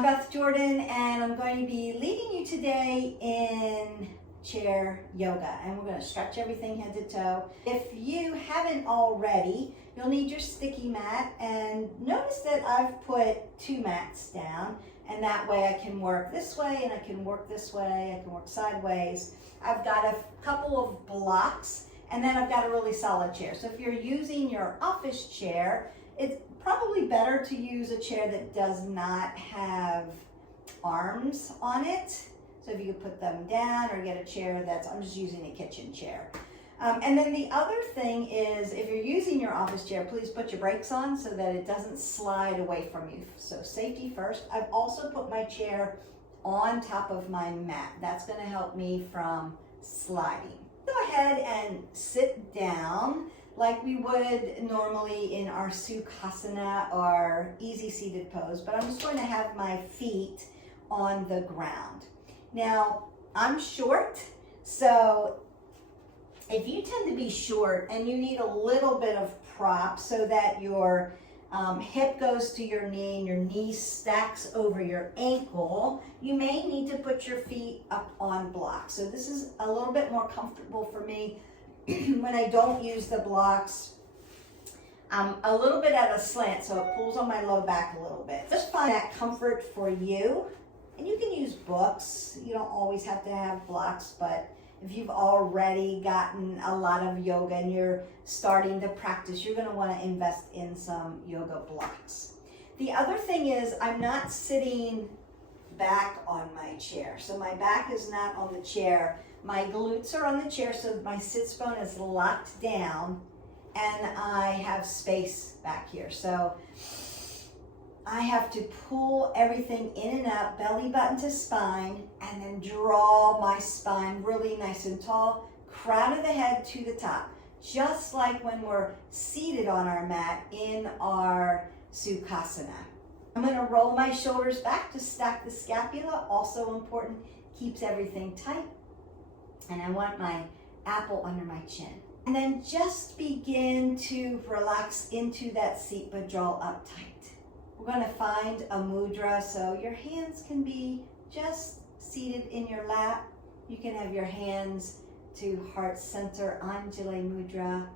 I'm Beth Jordan, and I'm going to be leading you today in chair yoga, and we're going to stretch everything head to toe. If you haven't already, you'll need your sticky mat, and notice that I've put 2 mats down, and that way I can work this way and I can work this way, I can work sideways. I've got a couple of blocks, and then I've got a really solid chair. So if you're using your office chair, it's probably better to use a chair that does not have arms on it. So if you could put them down or get a chair I'm just using a kitchen chair. And then the other thing is, if you're using your office chair, please put your brakes on so that it doesn't slide away from you. So safety first. I've also put my chair on top of my mat. That's going to help me from sliding. Go ahead and sit down like we would normally in our Sukhasana or easy seated pose, but I'm just going to have my feet on the ground. Now, I'm short, so if you tend to be short and you need a little bit of prop so that your hip goes to your knee and your knee stacks over your ankle, you may need to put your feet up on blocks. So this is a little bit more comfortable for me when I don't use the blocks. I'm a little bit at a slant, so it pulls on my low back a little bit. Just find that comfort for you. And you can use books. You don't always have to have blocks, but if you've already gotten a lot of yoga and you're starting to practice, you're going to want to invest in some yoga blocks. The other thing is, I'm not sitting back on my chair. So my back is not on the chair. My glutes are on the chair, so my sits bone is locked down, and I have space back here. So I have to pull everything in and up, belly button to spine, and then draw my spine really nice and tall, crown of the head to the top, just like when we're seated on our mat in our Sukhasana. I'm going to roll my shoulders back to stack the scapula, also important, keeps everything tight. And I want my apple under my chin. And then just begin to relax into that seat, but draw up tight. We're going to find a mudra, so your hands can be just seated in your lap. You can have your hands to heart center, Anjali mudra.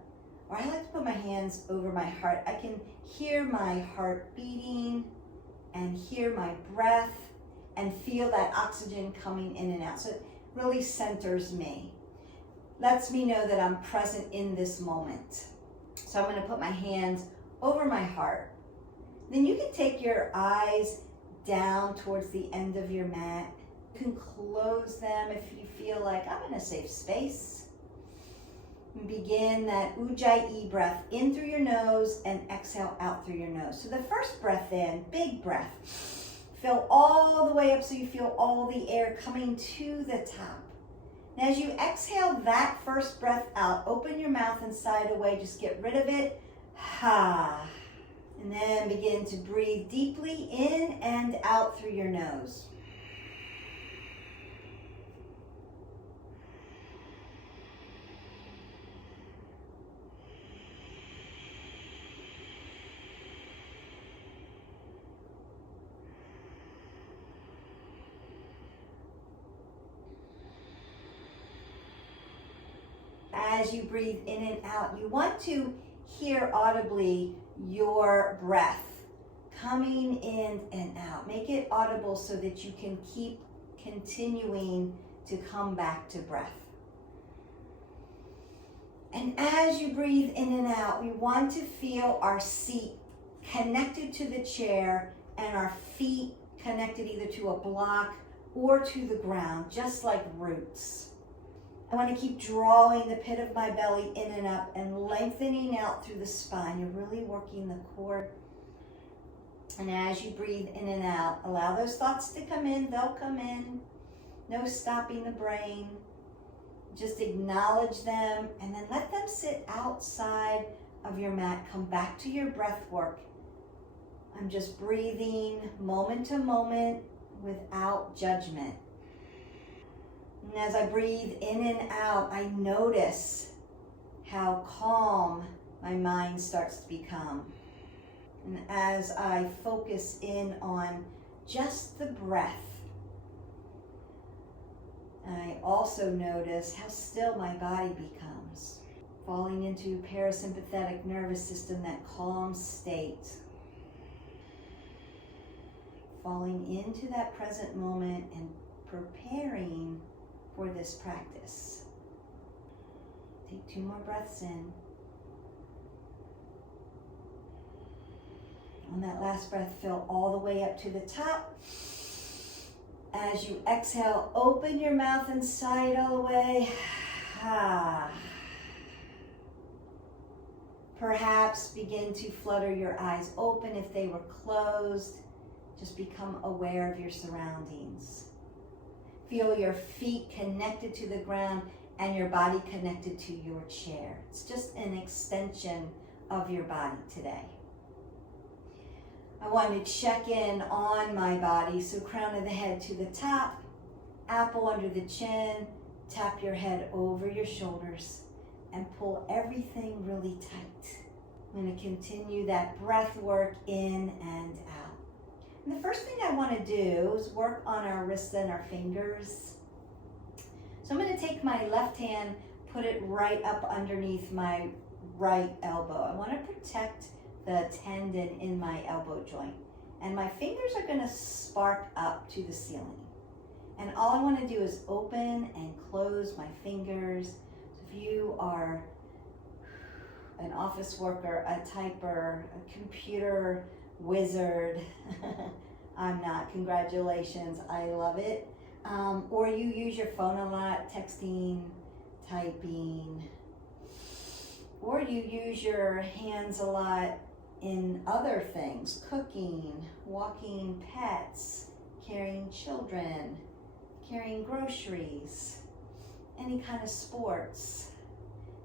Or I like to put my hands over my heart. I can hear my heart beating and hear my breath and feel that oxygen coming in and out. So it really centers me. Lets me know that I'm present in this moment. So I'm going to put my hands over my heart. Then you can take your eyes down towards the end of your mat. You can close them if you feel like I'm in a safe space. And begin that Ujjayi breath in through your nose and exhale out through your nose. So the first breath in, big breath. Fill all the way up so you feel all the air coming to the top. And as you exhale that first breath out, open your mouth and sigh it away. Just get rid of it. Ha. And then begin to breathe deeply in and out through your nose. As you breathe in and out, you want to hear audibly your breath coming in and out. Make it audible so that you can keep continuing to come back to breath. And as you breathe in and out, we want to feel our seat connected to the chair and our feet connected either to a block or to the ground, just like roots. I want to keep drawing the pit of my belly in and up and lengthening out through the spine. You're really working the core. And as you breathe in and out, allow those thoughts to come in. They'll come in. No stopping the brain. Just acknowledge them and then let them sit outside of your mat. Come back to your breath work. I'm just breathing moment to moment without judgment. And as I breathe in and out, I notice how calm my mind starts to become. And as I focus in on just the breath. And I also notice how still my body becomes, falling into parasympathetic nervous system, that calm state. Falling into that present moment and preparing for this practice. Take 2 more breaths in. On that last breath, fill all the way up to the top. As you exhale, open your mouth and sigh it all the way. Perhaps begin to flutter your eyes open if they were closed. Just become aware of your surroundings. Feel your feet connected to the ground and your body connected to your chair. It's just an extension of your body today. I want to check in on my body. So crown of the head to the top, apple under the chin, tap your head over your shoulders and pull everything really tight. I'm going to continue that breath work in and out. And the first thing I want to do is work on our wrists and our fingers. So I'm going to take my left hand, put it right up underneath my right elbow. I want to protect the tendon in my elbow joint. And my fingers are going to spark up to the ceiling. And all I want to do is open and close my fingers. So if you are an office worker, a typer, a computer wizard, I'm not, congratulations, I love it. Or you use your phone a lot, texting, typing, or you use your hands a lot in other things, cooking, walking pets, carrying children, carrying groceries, any kind of sports.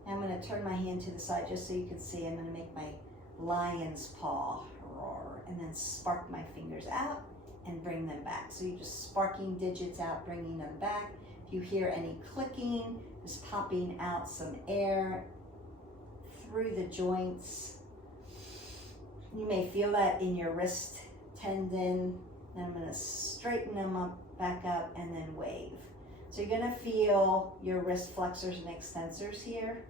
I'm going to turn my hand to the side just so you can see. I'm going to make my lion's paw, roar, and then spark my fingers out and bring them back. So you're just sparking digits out, bringing them back. If you hear any clicking, just popping out some air through the joints. You may feel that in your wrist tendon. And I'm going to straighten them up, back up, and then wave. So you're going to feel your wrist flexors and extensors here.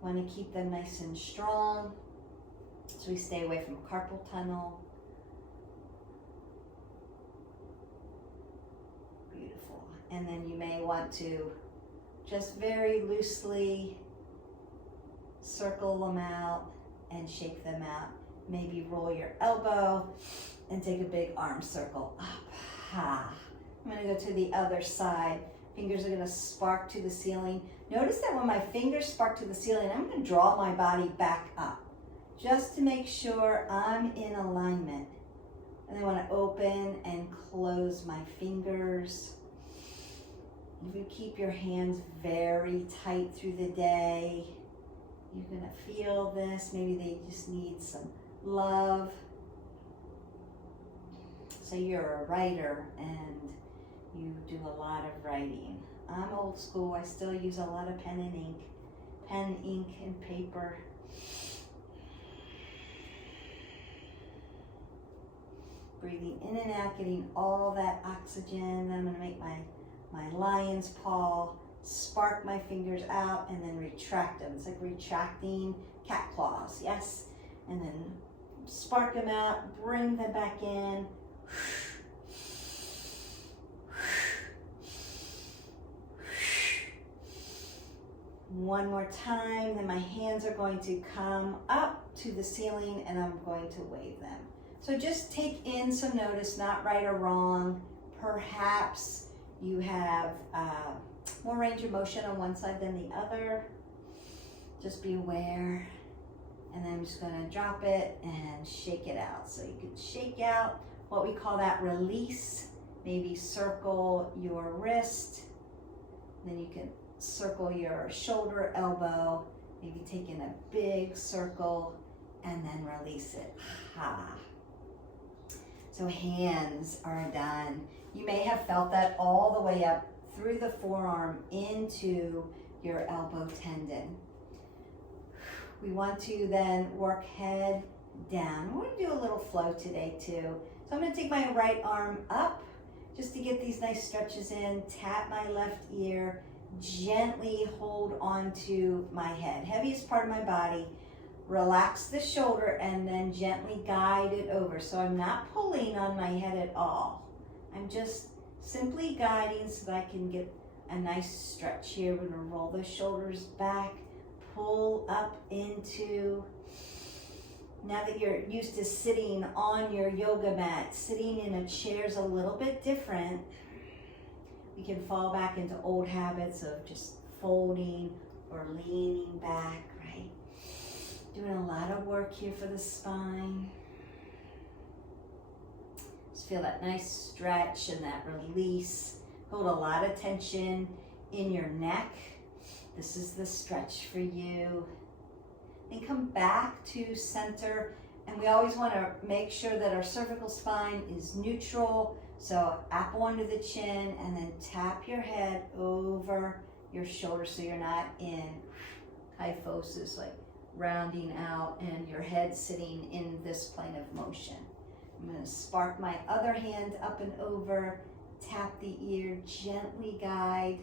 Want to keep them nice and strong so we stay away from carpal tunnel. Beautiful. And then you may want to just very loosely circle them out and shake them out. Maybe roll your elbow and take a big arm circle up. I'm going to go to the other side. Fingers are going to spark to the ceiling. Notice that when my fingers spark to the ceiling, I'm going to draw my body back up just to make sure I'm in alignment. And I want to open and close my fingers. If you keep your hands very tight through the day, you're going to feel this. Maybe they just need some love. So you're a writer and you do a lot of writing. I'm old school. I still use a lot of pen and ink. Pen, ink, and paper. Breathing in and out, getting all that oxygen. I'm going to make my lion's paw, spark my fingers out, and then retract them. It's like retracting cat claws, yes? And then spark them out, bring them back in. One more time, then my hands are going to come up to the ceiling and I'm going to wave them. So just take in some notice, not right or wrong. Perhaps you have more range of motion on one side than the other. Just be aware. And then I'm just going to drop it and shake it out. So you can shake out what we call that release. Maybe circle your wrist. Then you can circle your shoulder, elbow, maybe taking a big circle and then release it. So hands are done. You may have felt that all the way up through the forearm into your elbow tendon. We want to then work head down. We're gonna do a little flow today too. So I'm gonna take my right arm up just to get these nice stretches in, tap my left ear, gently hold onto my head, heaviest part of my body. Relax the shoulder and then gently guide it over. So I'm not pulling on my head at all. I'm just simply guiding so that I can get a nice stretch here. We're gonna roll the shoulders back, pull up into, now that you're used to sitting on your yoga mat, sitting in a chair is a little bit different. We can fall back into old habits of just folding or leaning back, right? Doing a lot of work here for the spine. Just feel that nice stretch and that release. Hold a lot of tension in your neck. This is the stretch for you. And come back to center. And we always want to make sure that our cervical spine is neutral. So apple under the chin and then tap your head over your shoulder so you're not in kyphosis, like rounding out and your head sitting in this plane of motion. I'm going to spark my other hand up and over, tap the ear, gently guide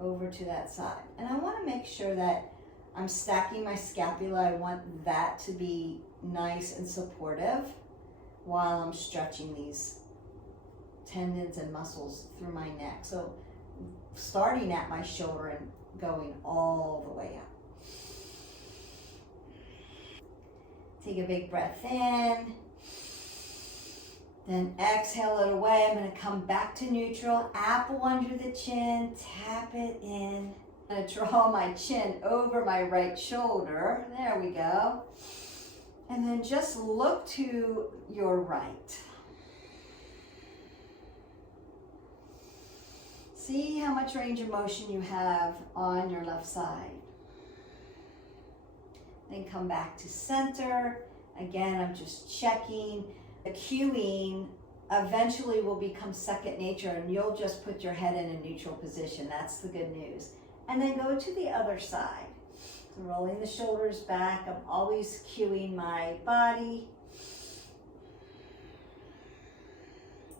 over to that side. And I want to make sure that I'm stacking my scapula. I want that to be nice and supportive while I'm stretching these tendons and muscles through my neck. So starting at my shoulder and going all the way up. Take a big breath in. Then exhale it away. I'm going to come back to neutral. Apple under the chin. Tap it in. I'm going to draw my chin over my right shoulder. There we go. And then just look to your right. See how much range of motion you have on your left side. Then come back to center. Again, I'm just checking. The cueing eventually will become second nature and you'll just put your head in a neutral position. That's the good news. And then go to the other side. So rolling the shoulders back. I'm always cueing my body.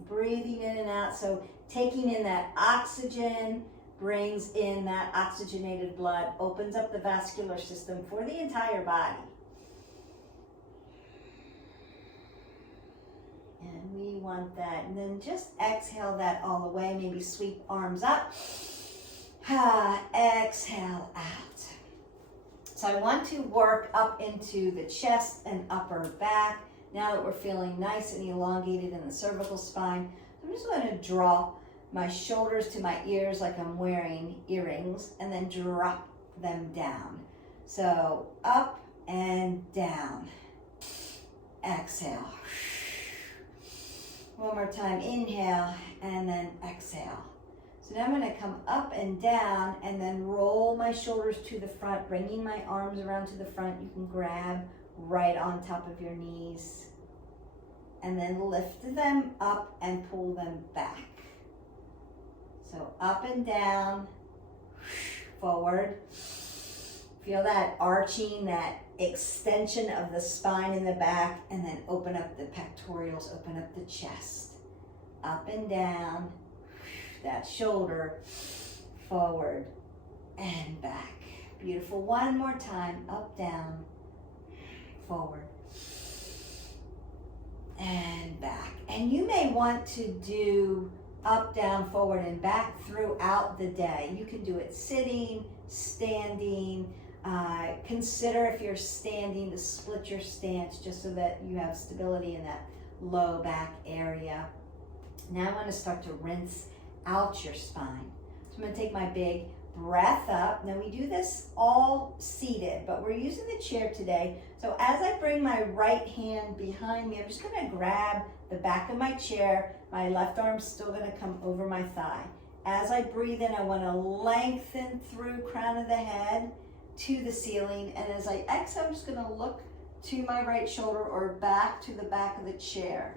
Breathing in and out. So taking in that oxygen brings in that oxygenated blood, opens up the vascular system for the entire body. And we want that. And then just exhale that all the way. Maybe sweep arms up. Exhale out. So I want to work up into the chest and upper back. Now that we're feeling nice and elongated in the cervical spine, I'm just going to draw my shoulders to my ears like I'm wearing earrings and then drop them down. So up and down. Exhale. One more time, inhale and then exhale. So now I'm going to come up and down and then roll my shoulders to the front, bringing my arms around to the front. You can grab right on top of your knees and then lift them up and pull them back. So up and down, forward. Feel that arching, that extension of the spine in the back, and then open up the pectorals, open up the chest. Up and down, that shoulder, forward and back. Beautiful. One more time, up, down, forward and back. And you may want to do up, down, forward, and back throughout the day. You can do it sitting, standing. Consider if you're standing to split your stance just so that you have stability in that low back area. Now I want to start to rinse out your spine. So I'm going to take my big breath up. Now we do this all seated, but we're using the chair today. So as I bring my right hand behind me, I'm just going to grab the back of my chair. My left arm's still going to come over my thigh. As I breathe in, I want to lengthen through crown of the head to the ceiling. And as I exhale, I'm just going to look to my right shoulder or back to the back of the chair.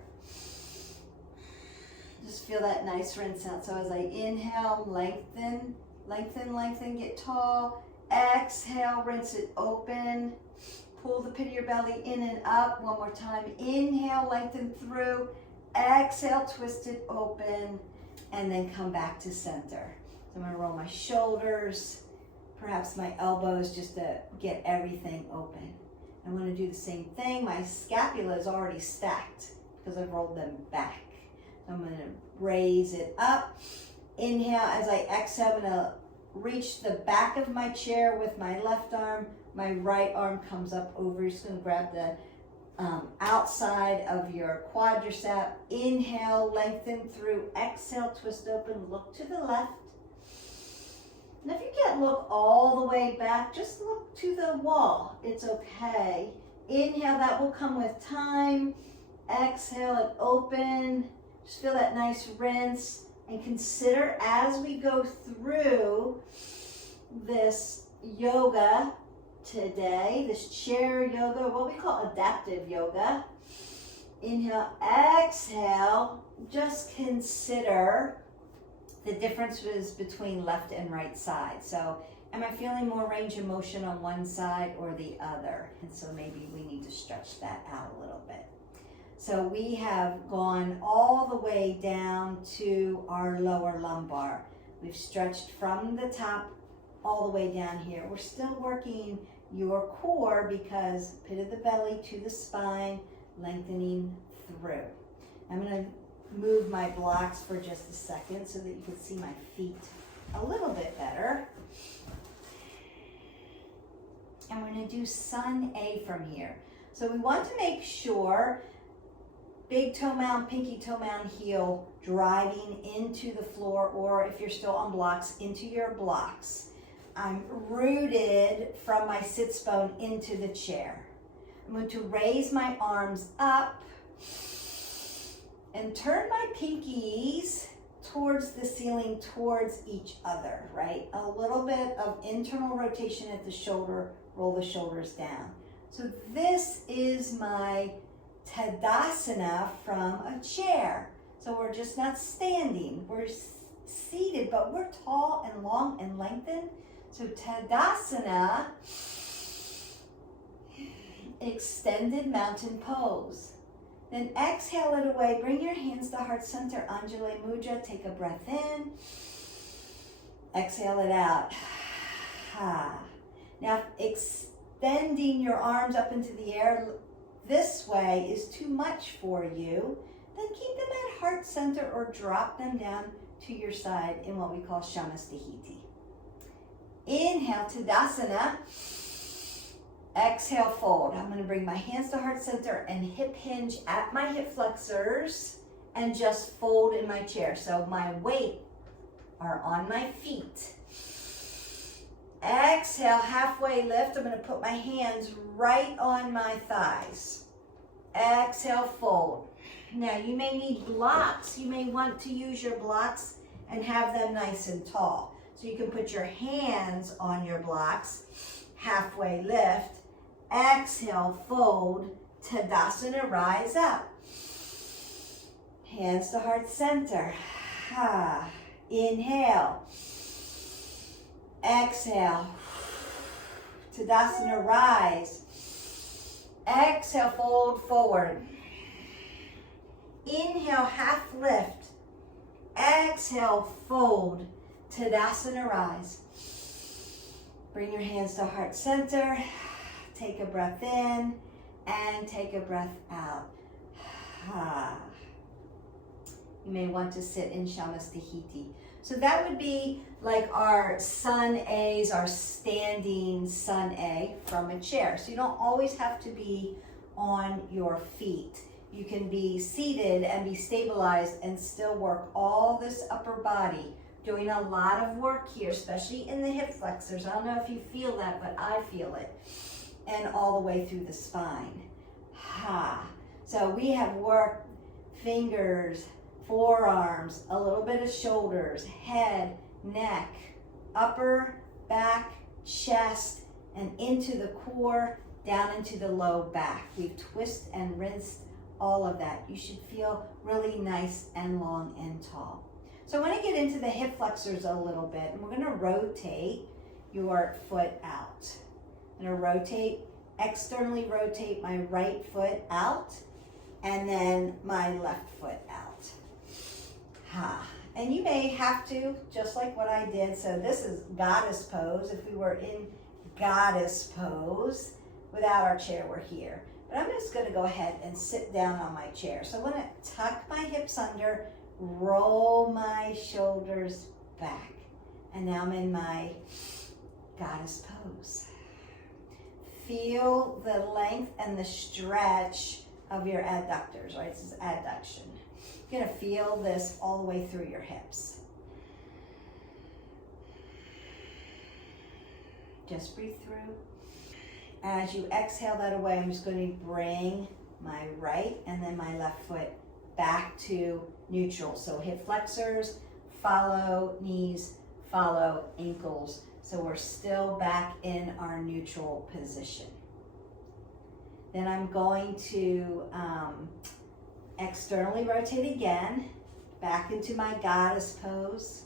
Just feel that nice rinse out. So as I inhale, lengthen, lengthen, lengthen, get tall. Exhale, rinse it open. Pull the pit of your belly in and up. One more time. Inhale, lengthen through. Exhale, twist it open, and then come back to center. So I'm going to roll my shoulders, perhaps my elbows, just to get everything open. I'm going to do the same thing. My scapula is already stacked because I've rolled them back. So I'm going to raise it up. Inhale. As I exhale, I'm going to reach the back of my chair with my left arm. My right arm comes up over. You're just going to grab the outside of your quadricep. Inhale, lengthen through. Exhale, twist open. Look to the left. And if you can't look all the way back, just look to the wall. It's okay. Inhale, that will come with time. Exhale and open. Just feel that nice rinse. And consider as we go through this yoga today, this chair yoga, what we call adaptive yoga. Inhale, exhale. Just consider the differences between left and right side. So am I feeling more range of motion on one side or the other? And so maybe we need to stretch that out a little bit. So we have gone all the way down to our lower lumbar. We've stretched from the top all the way down here. We're still working your core because pit of the belly to the spine, lengthening through. I'm going to move my blocks for just a second so that you can see my feet a little bit better. And we're going to do sun A from here. So we want to make sure big toe mound, pinky toe mound, heel driving into the floor, or if you're still on blocks, into your blocks. I'm rooted from my sits bone into the chair. I'm going to raise my arms up and turn my pinkies towards the ceiling, towards each other, right? A little bit of internal rotation at the shoulder, roll the shoulders down. So this is my Tadasana from a chair. So we're just not standing, we're seated, but we're tall and long and lengthened. So Tadasana, extended mountain pose. Then exhale it away, bring your hands to heart center, Anjali Mudra, take a breath in. Exhale it out. Now extending your arms up into the air this way is too much for you, then keep them at heart center or drop them down to your side in what we call Shamastihiti. Inhale, Tadasana. Exhale, fold. I'm going to bring my hands to heart center and hip hinge at my hip flexors and just fold in my chair. So my weight are on my feet. Exhale, halfway lift. I'm going to put my hands right on my thighs. Exhale, fold. Now you may need blocks. You may want to use your blocks and have them nice and tall. So you can put your hands on your blocks, halfway lift, exhale, fold, Tadasana, rise up. Hands to heart center. Inhale. Exhale. Tadasana, rise. Exhale, fold forward. Inhale, half lift. Exhale, fold. Tadasana, rise. Bring your hands to heart center. Take a breath in and take a breath out. You may want to sit in Shamastihiti. So that would be like our sun A's, our standing sun A from a chair. So you don't always have to be on your feet. You can be seated and be stabilized and still work all this upper body. Doing a lot of work here, especially in the hip flexors. I don't know if you feel that, but I feel it. And all the way through the spine. So we have worked fingers, forearms, a little bit of shoulders, head, neck, upper, back, chest, and into the core, down into the low back. We've twisted and rinsed all of that. You should feel really nice and long and tall. So I want to get into the hip flexors a little bit, and we're going to rotate your foot out. I'm going to rotate externally rotate my right foot out, and then my left foot out. And you may have to, just like what I did. So this is goddess pose. If we were in goddess pose, without our chair, we're here. But I'm just gonna go ahead and sit down on my chair. So I'm gonna tuck my hips under, roll my shoulders back. And now I'm in my goddess pose. Feel the length and the stretch of your adductors, right? This is adduction. You're gonna feel this all the way through your hips. Just breathe through. As you exhale that away, I'm just going to bring my right and then my left foot back to neutral. So hip flexors, follow knees, follow ankles. So we're still back in our neutral position. Then I'm going to externally rotate again, back into my goddess pose.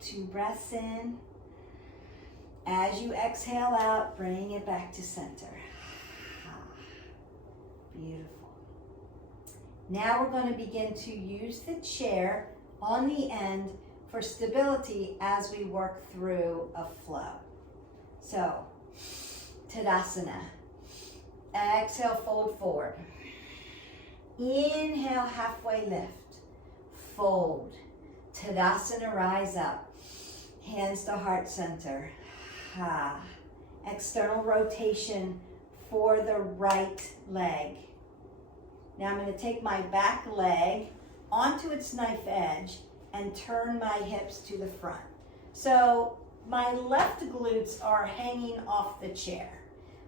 2 breaths in. As you exhale out, bring it back to center. Beautiful. Now we're going to begin to use the chair on the end for stability as we work through a flow. So, Tadasana. Exhale, fold forward. Inhale, halfway lift. Fold. Tadasana, rise up. Hands to heart center. External rotation for the right leg. Now I'm going to take my back leg onto its knife edge and turn my hips to the front. So my left glutes are hanging off the chair.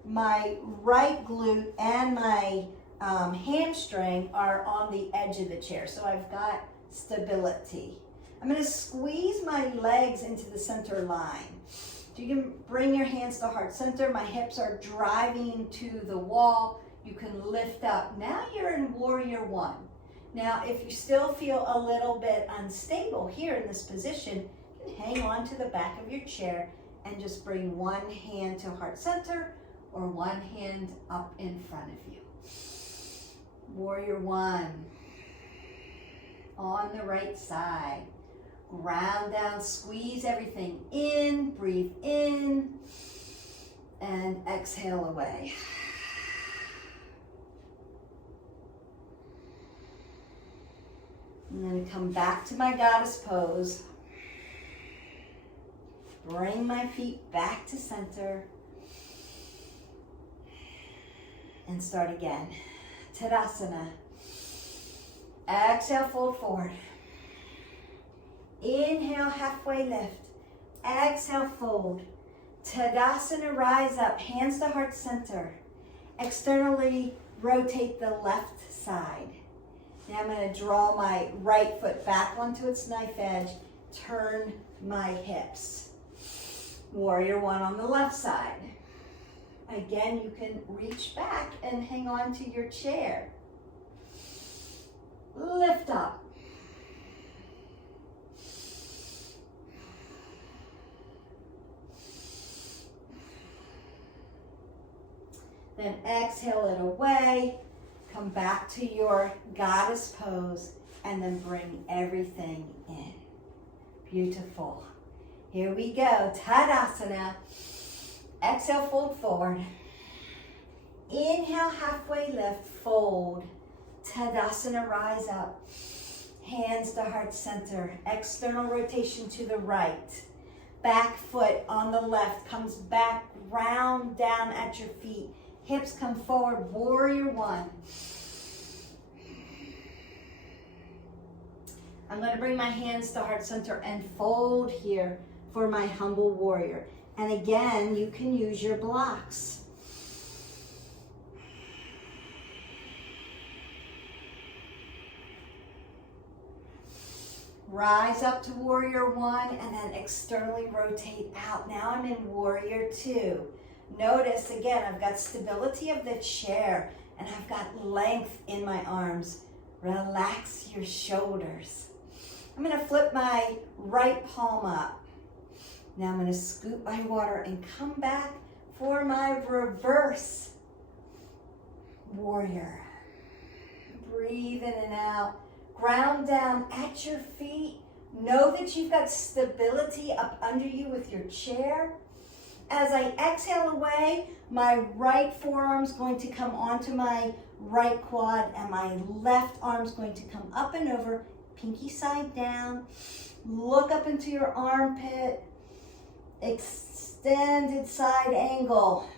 My right glute and my hamstring are on the edge of the chair. So I've got stability. I'm going to squeeze my legs into the center line. So you can bring your hands to heart center. My hips are driving to the wall. You can lift up. Now you're in warrior 1. Now, if you still feel a little bit unstable here in this position, you can hang on to the back of your chair and just bring one hand to heart center or one hand up in front of you. Warrior 1. On the right side. Ground down, squeeze everything in, breathe in, and exhale away. I'm going to come back to my goddess pose. Bring my feet back to center. And start again. Tadasana. Exhale, fold forward. Inhale, halfway lift. Exhale, fold. Tadasana, rise up. Hands to heart center. Externally rotate the left side. Now I'm going to draw my right foot back onto its knife edge. Turn my hips. Warrior 1 on the left side. Again, you can reach back and hang on to your chair. Lift up. Then exhale it away. Come back to your goddess pose and then bring everything in. Beautiful. Here we go. Tadasana. Exhale, fold forward. Inhale, halfway lift, fold. Tadasana, rise up. Hands to heart center. External rotation to the right. Back foot on the left comes back, round down at your feet. Hips come forward, warrior 1. I'm going to bring my hands to heart center and fold here for my humble warrior. And again, you can use your blocks. Rise up to warrior 1 and then externally rotate out. Now I'm in warrior 2. Notice again, I've got stability of the chair and I've got length in my arms. Relax your shoulders. I'm gonna flip my right palm up. Now I'm gonna scoop my water and come back for my reverse warrior. Breathe in and out. Ground down at your feet. Know that you've got stability up under you with your chair. As I exhale away, my right forearm's going to come onto my right quad and my left arm's going to come up and over, pinky side down. Look up into your armpit. Extended side angle.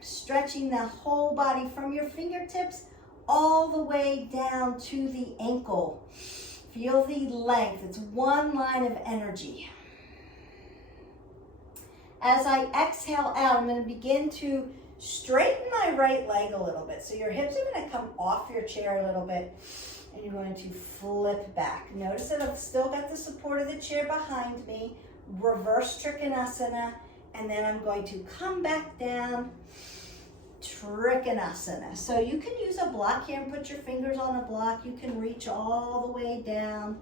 Stretching the whole body from your fingertips all the way down to the ankle. Feel the length. It's one line of energy. As I exhale out, I'm going to begin to straighten my right leg a little bit. So your hips are going to come off your chair a little bit, and you're going to flip back. Notice that I've still got the support of the chair behind me. Reverse Trikonasana, and then I'm going to come back down. Trikonasana. So you can use a block here and put your fingers on a block. You can reach all the way down.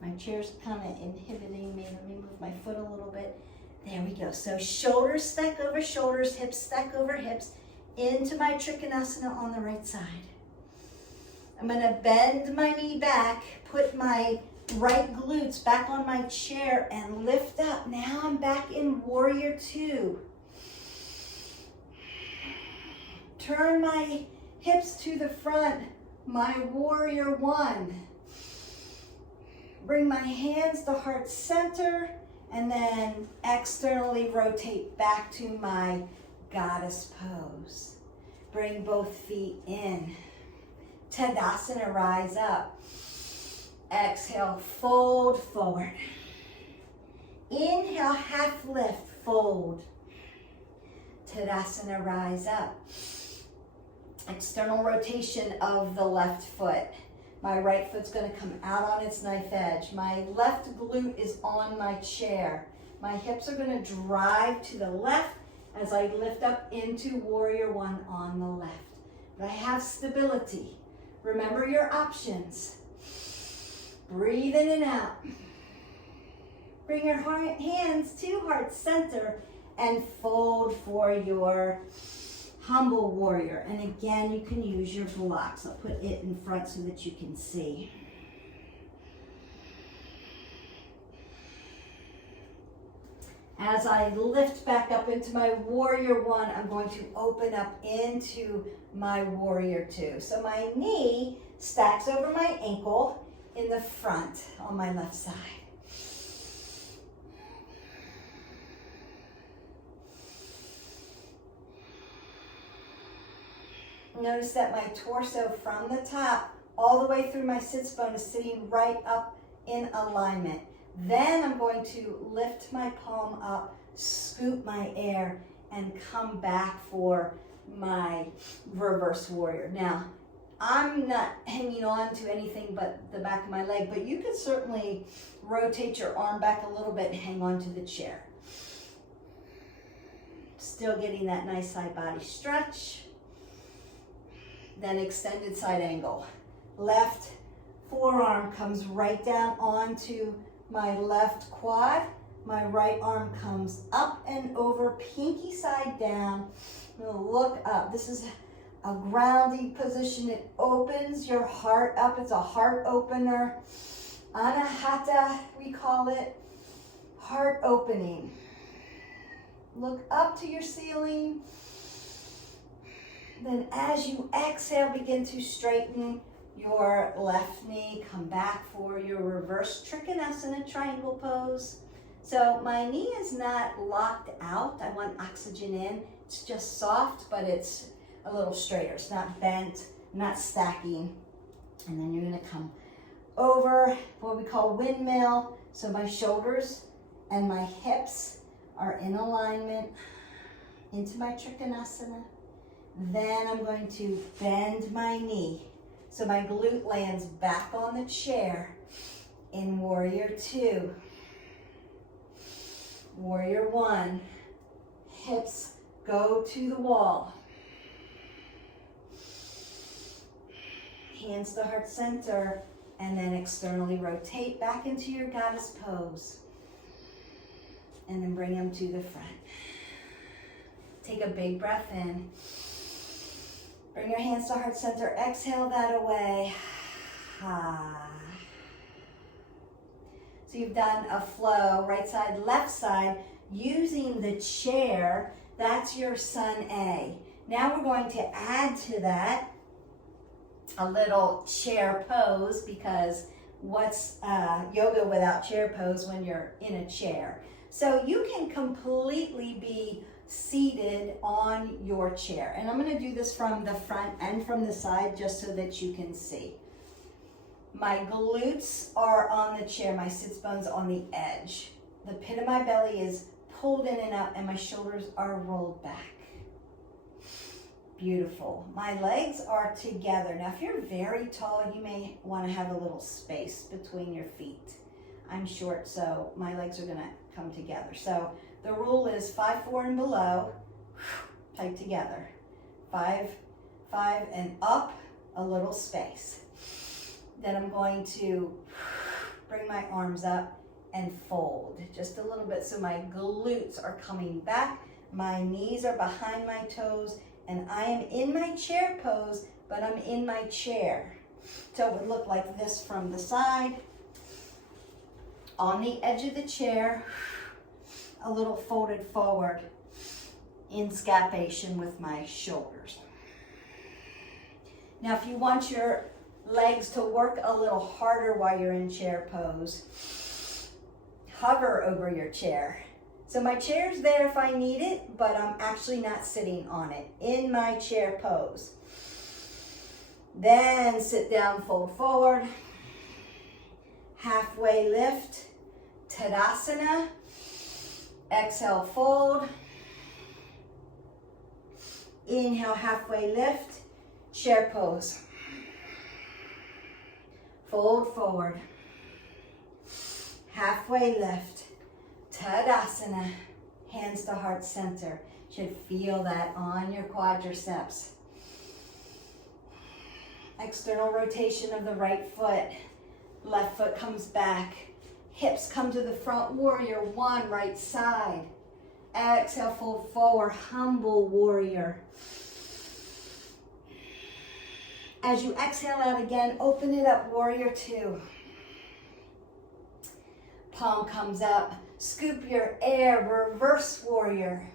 My chair's kind of inhibiting me. Let me move my foot a little bit. There we go. So shoulders stack over shoulders, hips stack over hips, into my Trikonasana on the right side. I'm going to bend my knee back, put my right glutes back on my chair and lift up. Now I'm back in Warrior Two. Turn my hips to the front, my Warrior One. Bring my hands to heart center, and then externally rotate back to my Goddess pose. Bring both feet in. Tadasana, rise up. Exhale, fold forward. Inhale, half lift, fold. Tadasana, rise up. External rotation of the left foot. My right foot's going to come out on its knife edge. My left glute is on my chair. My hips are going to drive to the left as I lift up into Warrior One on the left. But I have stability. Remember your options. Breathe in and out. Bring your hands to heart center and fold for your humble warrior. And again, you can use your blocks. I'll put it in front so that you can see. As I lift back up into my Warrior One, I'm going to open up into my Warrior Two. So my knee stacks over my ankle in the front on my left side. Notice that my torso from the top all the way through my sits bone is sitting right up in alignment. Then I'm going to lift my palm up, scoop my air, and come back for my reverse warrior. Now, I'm not hanging on to anything but the back of my leg, but you could certainly rotate your arm back a little bit and hang on to the chair. Still getting that nice side body stretch. Then extended side angle. Left forearm comes right down onto my left quad. My right arm comes up and over, pinky side down. We'll look up. This is a grounding position. It opens your heart up. It's a heart opener. Anahata, we call it. Heart opening. Look up to your ceiling. Then as you exhale, begin to straighten your left knee. Come back for your reverse Trikonasana triangle pose. So my knee is not locked out. I want oxygen in. It's just soft, but it's a little straighter. It's not bent, not stacking. And then you're gonna come over what we call windmill. So my shoulders and my hips are in alignment into my Trikonasana. Then I'm going to bend my knee so my glute lands back on the chair in Warrior Two. Warrior One, hips go to the wall. Hands to heart center, And then externally rotate back into your goddess pose. And then bring them to the front. Take a big breath in. Bring your hands to heart center. Exhale that away. So you've done a flow, right side, left side, using the chair. That's your sun A. Now we're going to add to that a little chair pose, because what's yoga without chair pose when you're in a chair? So you can completely be seated on your chair. And I'm going to do this from the front and from the side just so that you can see. My glutes are on the chair, my sits bones on the edge. The pit of my belly is pulled in and out, and my shoulders are rolled back. Beautiful. My legs are together. Now, if you're very tall, you may want to have a little space between your feet. I'm short, so my legs are going to come together. So the rule is 5'4" and below, tight together. 5'5" and up, a little space. Then I'm going to bring my arms up and fold just a little bit so my glutes are coming back. My knees are behind my toes, and I am in my chair pose, but I'm in my chair. So it would look like this from the side. On the edge of the chair, a little folded forward in scapation with my shoulders. Now, if you want your legs to work a little harder while you're in chair pose, hover over your chair. So my chair's there if I need it, but I'm actually not sitting on it, in my chair pose. Then sit down, fold forward, halfway lift, Tadasana. Exhale, fold. Inhale, halfway lift, chair pose. Fold forward. Halfway lift, Tadasana. Hands to heart center. Should feel that on your quadriceps. External rotation of the right foot. Left foot comes back. Hips come to the front, warrior one, right side. Exhale, fold forward, humble warrior. As you exhale out again, open it up, warrior two. Palm comes up, scoop your air, reverse warrior.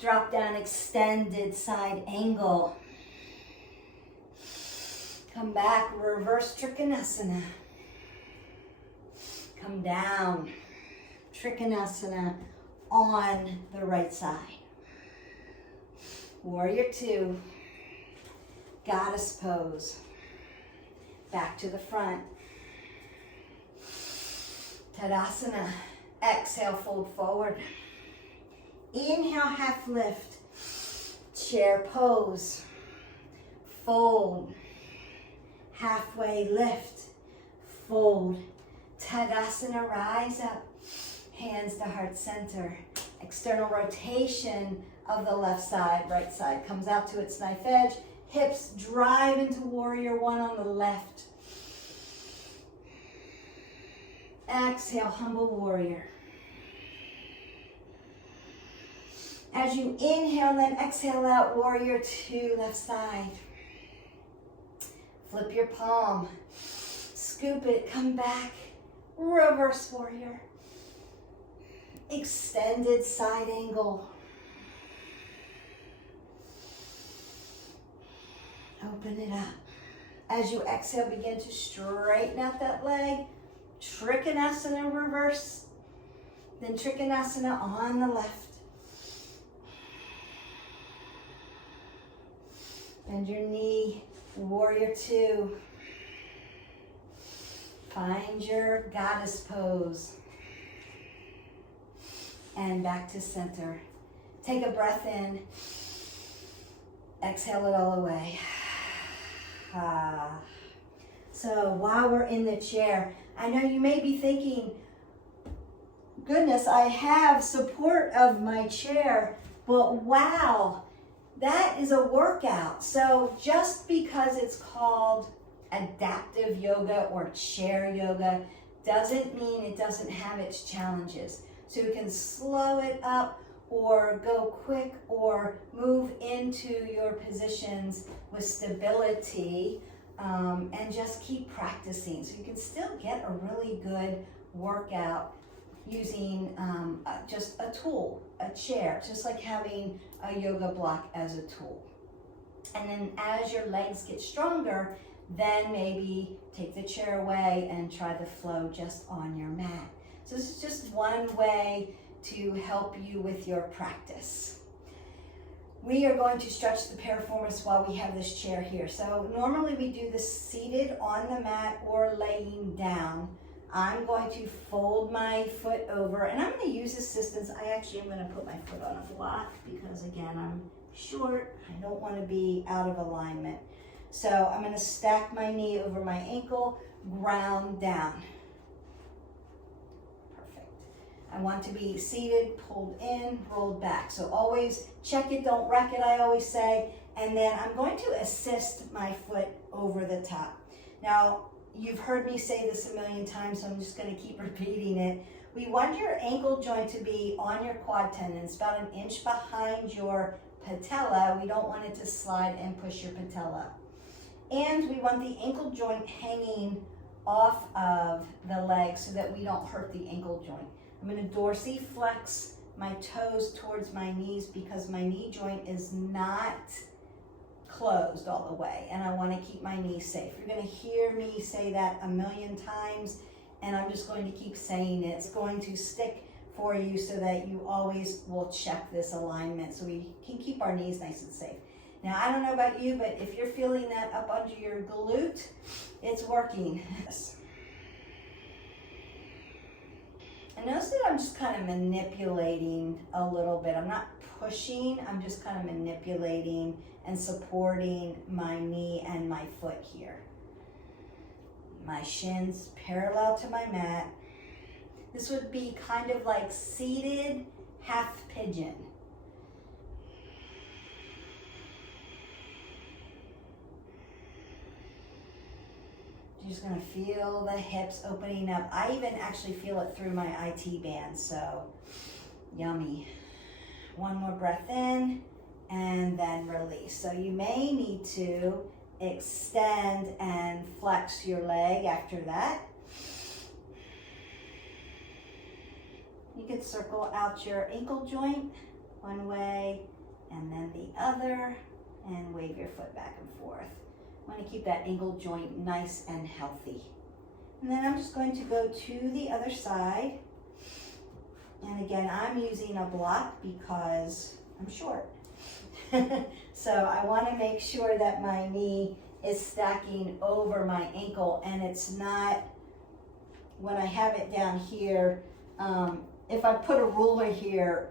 Drop down, extended side angle. Come back, reverse Trikonasana. Come down, Trikonasana on the right side. Warrior two, goddess pose. Back to the front. Tadasana, exhale, fold forward. Inhale, half lift, chair pose. Fold, halfway lift, fold. Tadasana, rise up, hands to heart center. External rotation of the left side, right side comes out to its knife edge. Hips drive into warrior one on the left. Exhale, humble warrior. As you inhale, then exhale out, warrior two, left side. Flip your palm, scoop it, come back. Reverse warrior. Extended side angle. Open it up. As you exhale, begin to straighten out that leg. Trikonasana reverse. Then Trikonasana on the left. Bend your knee. Warrior two. Find your goddess pose. And back to center. Take a breath in. Exhale it all away. So while we're in the chair, I know you may be thinking, goodness, I have support of my chair, but wow, that is a workout. So just because it's called adaptive yoga or chair yoga doesn't mean it doesn't have its challenges. So you can slow it up or go quick or move into your positions with stability, and just keep practicing. So you can still get a really good workout using just a tool, a chair, just like having a yoga block as a tool. And then as your legs get stronger, then maybe take the chair away and try the flow just on your mat. So this is just one way to help you with your practice. We are going to stretch the piriformis while we have this chair here. So normally we do this seated on the mat or laying down. I'm going to fold my foot over, and I'm going to use assistance. I actually am going to put my foot on a block because, again, I'm short. I don't want to be out of alignment. So I'm going to stack my knee over my ankle, ground down. Perfect. I want to be seated, pulled in, rolled back. So always check it, don't wreck it, I always say. And then I'm going to assist my foot over the top. Now, you've heard me say this a million times, so I'm just going to keep repeating it. We want your ankle joint to be on your quad tendon. It's about an inch behind your patella. We don't want it to slide and push your patella. And we want the ankle joint hanging off of the leg so that we don't hurt the ankle joint. I'm going to dorsiflex my toes towards my knees because my knee joint is not closed all the way, and I want to keep my knees safe. You're going to hear me say that a million times, and I'm just going to keep saying it. It's going to stick for you so that you always will check this alignment so we can keep our knees nice and safe. Now, I don't know about you, but if you're feeling that up under your glute, it's working. And notice that I'm just kind of manipulating a little bit. I'm not pushing, I'm just kind of manipulating and supporting my knee and my foot here. My shins parallel to my mat. This would be kind of like seated half pigeon. You're just gonna feel the hips opening up. I even actually feel it through my IT band, so yummy. One more breath in and then release. So you may need to extend and flex your leg after that. You could circle out your ankle joint one way and then the other and wave your foot back and forth. I want to keep that ankle joint nice and healthy. And then I'm just going to go to the other side. And again, I'm using a block because I'm short. So I want to make sure that my knee is stacking over my ankle and it's not, when I have it down here, if I put a ruler here,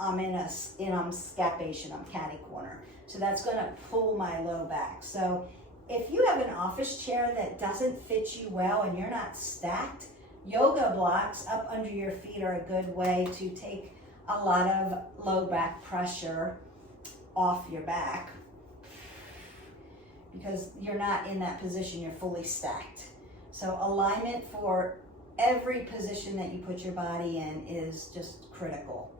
I'm I'm scapation, I'm catty corner. So that's going to pull my low back. So if you have an office chair that doesn't fit you well and you're not stacked, yoga blocks up under your feet are a good way to take a lot of low back pressure off your back because you're not in that position, you're fully stacked. So alignment for every position that you put your body in is just critical.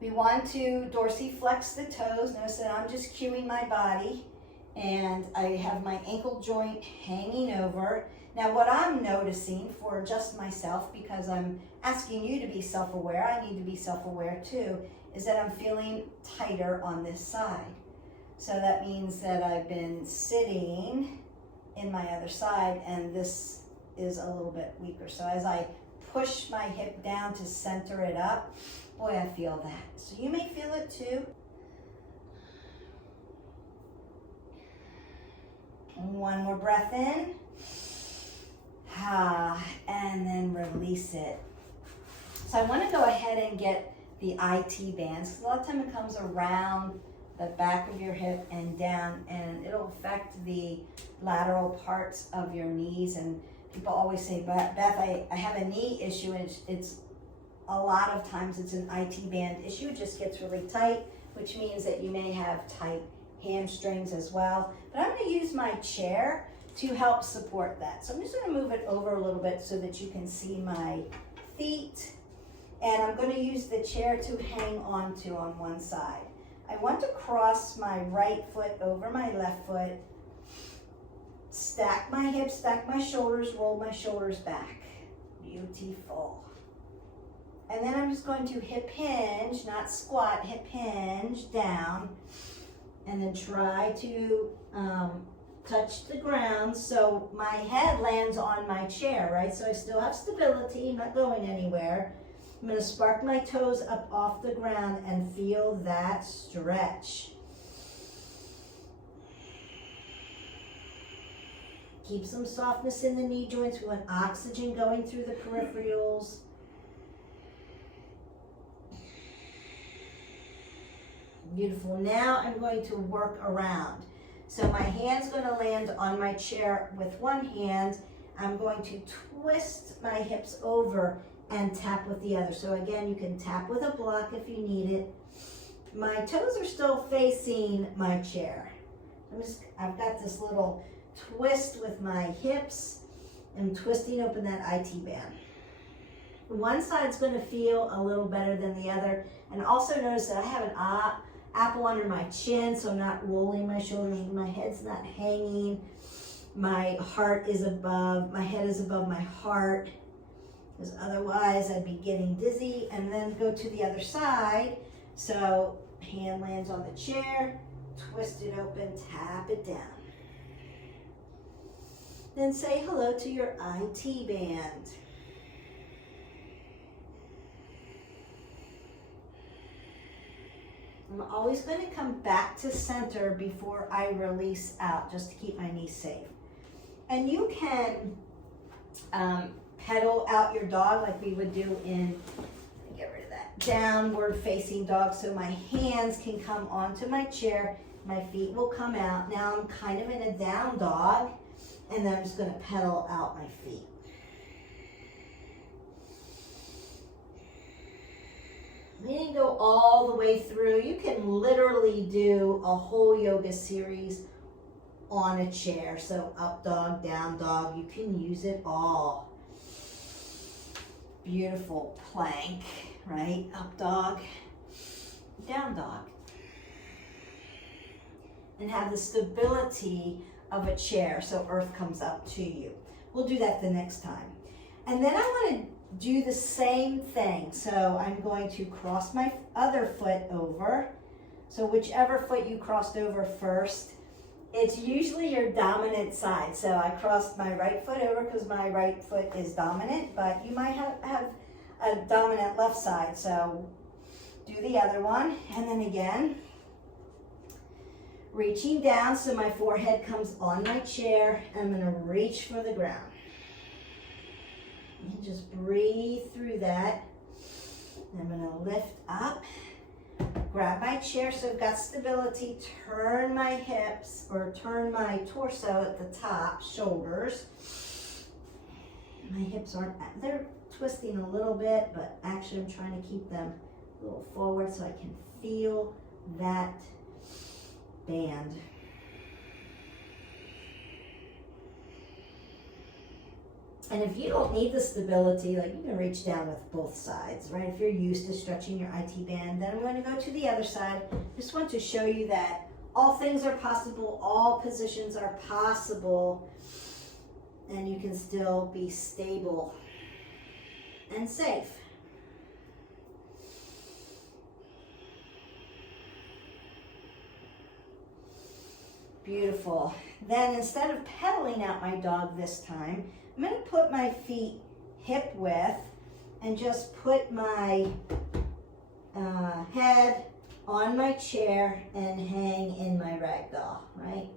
We want to dorsiflex the toes. Notice that I'm just cueing my body and I have my ankle joint hanging over. Now what I'm noticing for just myself, because I'm asking you to be self-aware, I need to be self-aware too, is that I'm feeling tighter on this side. So that means that I've been sitting in my other side and this is a little bit weaker. So as I push my hip down to center it up, boy, I feel that. So you may feel it too. One more breath in. And then release it. So I want to go ahead and get the IT bands, because a lot of time it comes around the back of your hip and down, and it'll affect the lateral parts of your knees. And people always say, Beth, I have a knee issue, and it's a lot of times it's an IT band issue. It just gets really tight, which means that you may have tight hamstrings as well. But I'm going to use my chair to help support that. So I'm just going to move it over a little bit so that you can see my feet. And I'm going to use the chair to hang on to on one side. I want to cross my right foot over my left foot, stack my hips, stack my shoulders, roll my shoulders back. Beautiful. And then I'm just going to hip hinge, not squat, hip hinge down, and then try to touch the ground so my head lands on my chair, right? So I still have stability, I'm not going anywhere. I'm going to spark my toes up off the ground and feel that stretch. Keep some softness in the knee joints. We want oxygen going through the peripherals. Beautiful. Now I'm going to work around. So my hand's going to land on my chair with one hand. I'm going to twist my hips over and tap with the other. So again, you can tap with a block if you need it. My toes are still facing my chair. I've got this little twist with my hips. I'm twisting open that IT band. One side's going to feel a little better than the other. And also notice that I have an apple under my chin, so I'm not rolling my shoulders, my head's not hanging. My head is above my heart, because otherwise I'd be getting dizzy. And then go to the other side. So hand lands on the chair, twist it open, tap it down. Then say hello to your IT band. I'm always going to come back to center before I release out, just to keep my knees safe. And you can pedal out your dog like we would do in, get rid of that, downward facing dog. So my hands can come onto my chair, my feet will come out. Now I'm kind of in a down dog, and then I'm just going to pedal out my feet. You didn't go all the way through. You can literally do a whole yoga series on a chair. So up dog, down dog, you can use it all. Beautiful plank, right? Up dog, down dog. And have the stability of a chair so earth comes up to you. We'll do that the next time. And then I want to do the same thing. So I'm going to cross my other foot over. So whichever foot you crossed over first, it's usually your dominant side. So I crossed my right foot over because my right foot is dominant, but you might have a dominant left side. So do the other one, and then again, reaching down so my forehead comes on my chair. I'm going to reach for the ground. And just breathe through that. I'm going to lift up, grab my chair so I've got stability, turn my hips or turn my torso at the top, shoulders. My hips aren't, they're twisting a little bit, but actually I'm trying to keep them a little forward so I can feel that band. And if you don't need the stability, like you can reach down with both sides, right? If you're used to stretching your IT band, then I'm going to go to the other side. Just want to show you that all things are possible, all positions are possible, and you can still be stable and safe. Beautiful. Then instead of pedaling out my dog this time, I'm going to put my feet hip width and just put my head on my chair and hang in my ragdoll, right?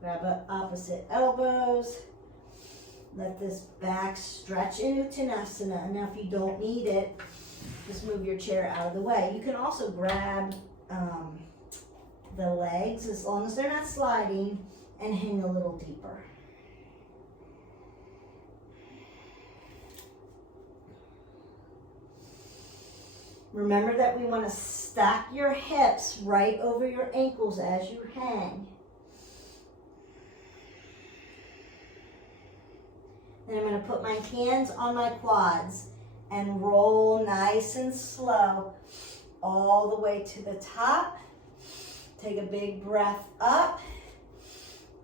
Grab up opposite elbows. Let this back stretch in Uttanasana. Now if you don't need it, just move your chair out of the way. You can also grab the legs, as long as they're not sliding, and hang a little deeper. Remember that we want to stack your hips right over your ankles as you hang. Then I'm going to put my hands on my quads and roll nice and slow all the way to the top. Take a big breath up.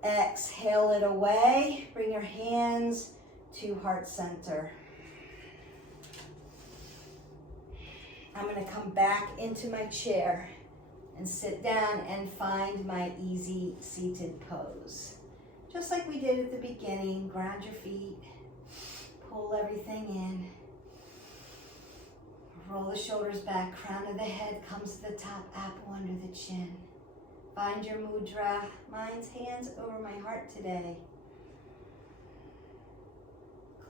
Exhale it away. Bring your hands to heart center. I'm going to come back into my chair and sit down and find my easy seated pose. Just like we did at the beginning, ground your feet, pull everything in, roll the shoulders back, crown of the head comes to the top, apple under the chin. Find your mudra. Mine's hands over my heart today.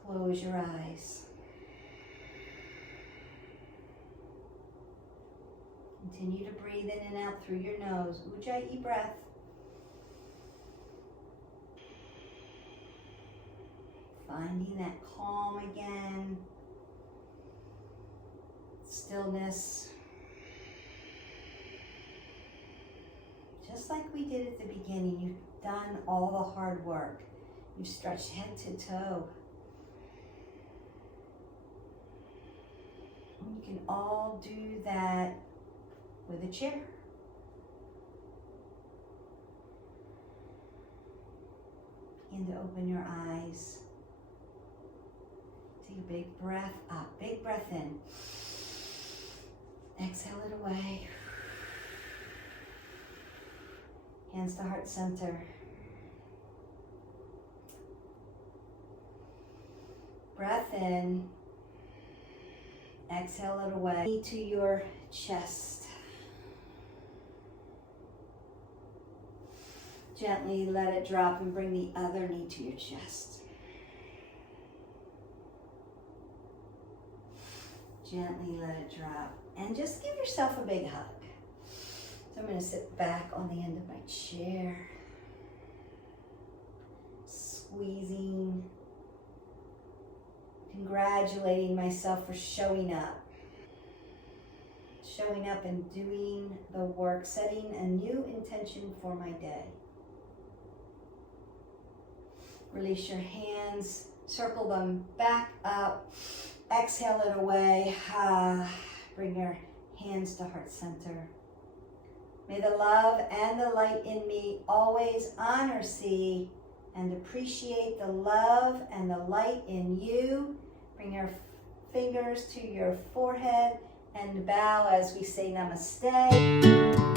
Close your eyes. Continue to breathe in and out through your nose. Ujjayi breath. Finding that calm again. Stillness. Just like we did at the beginning, you've done all the hard work. You've stretched head to toe. You can all do that with a chair. Begin to open your eyes. Take a big breath up, big breath in. Exhale it away. Hands to heart center. Breath in. Exhale it away. Knee to your chest. Gently let it drop and bring the other knee to your chest. Gently let it drop. And just give yourself a big hug. So I'm going to sit back on the end of my chair. Squeezing. Congratulating myself for showing up. Showing up and doing the work. Setting a new intention for my day. Release your hands, circle them back up, exhale it away. Bring your hands to heart center. May the love and the light in me always honor, see, and appreciate the love and the light in you. Bring your fingers to your forehead and bow as we say namaste.